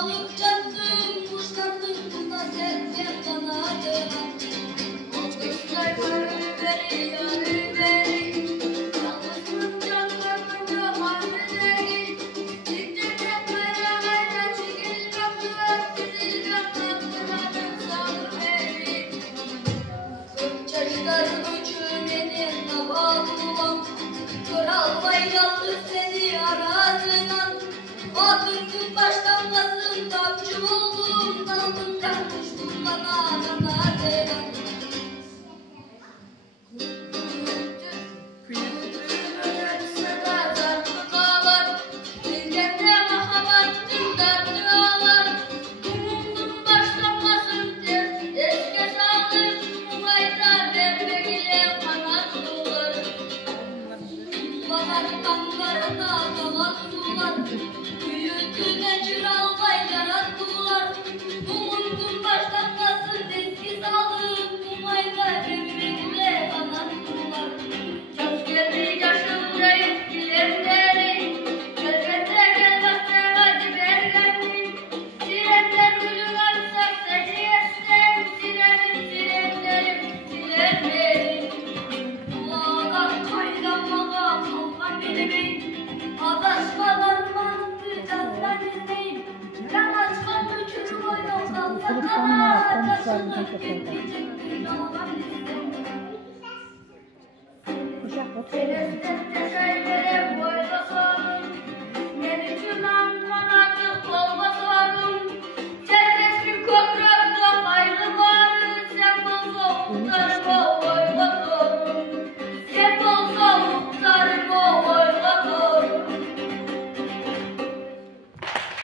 Alıp çattım kuşlardım da sevdim kanadına. O kuşlar ölüveri ölüveri. Yalnızlık canlarında halde değil. Dikdörtgen kayramayla çekil kaptılar. Güzel kaptılar sağlık veri. Kırk çeşitlerin uçu benim nabalıvam. Kral bayralı seni arasından. Atırdım başlanmasın tapçı oldum. Dalgından düştüm bana kanadına. Büyüttüğüne çıral baylar attılar. Umundum başlatmasın eski sağlığım. Bu maylar evrenle anlattılar. Çok geldi yaşım deyip bilenleri. Elbette gelmezse hadi berlendim. Sirenler uyularsa seni esnem. Sirenlerim sirenlerim. Kulağdan kaydamağa kalkan bilmeyin. Adaşmalar mantığı candan izleyin. Ben açkan uçurum o yoldan sakana. Taşınıp gitmeyecektir yoldan izleyin. Teşekkür ederim.